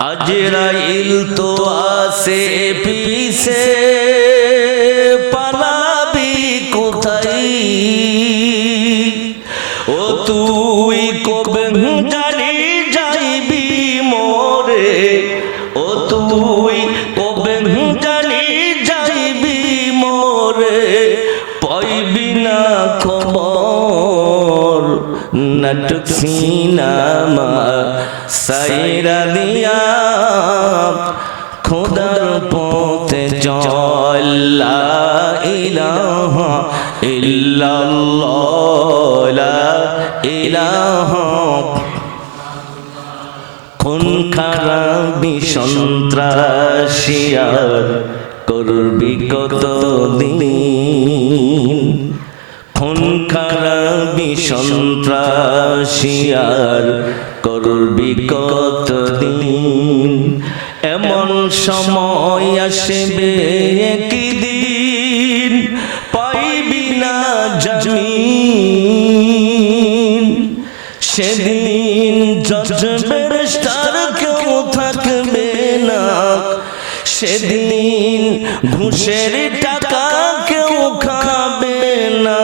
আজরাইল তো আসে পিছে পালাবি কোথায় ও তুই কবে জানি যাইবি মোরে ও তুই কবে জানি যাইবি মোরে পাইবি না খবর নাটক সিনেমা সাইরা দিয়া খোদার পথে চল লা ইলাহা ইল্লাল্লাহ লা ইলাহা খুন খারাপি সন্ত্রাসিয়ার করবি কতদিন খুন খারাপি সন্ত্রাসিয়ার করবি কতদিন এমন সময় আসবে একদিন পাইবি না জামিন সেদিন জজ ব্যারিস্টার কেউ থাকবে না সেদিন ঘুষের টাকা কেউ খাবে না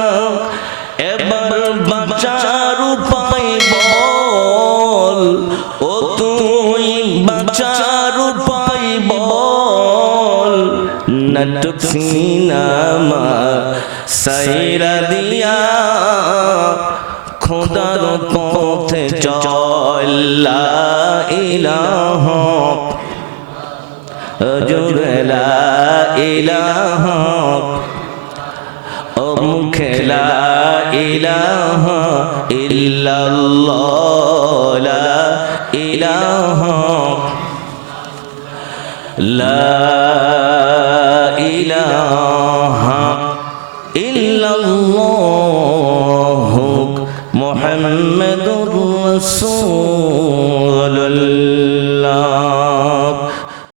এবার বাঁচার উপায় বল ও তুই বাঁচার উপায় বল নাটক সিনেমা সাইরা দিয়া খোদার পথে চল লা ইলাহা জোরে লা ইলাহা ও মুখে লা ইলাহা ইল্লাল্লাহ লা ইলাহা লা ইলাহা ইল্লাল্লাহ মুহাম্মাদুর রাসূল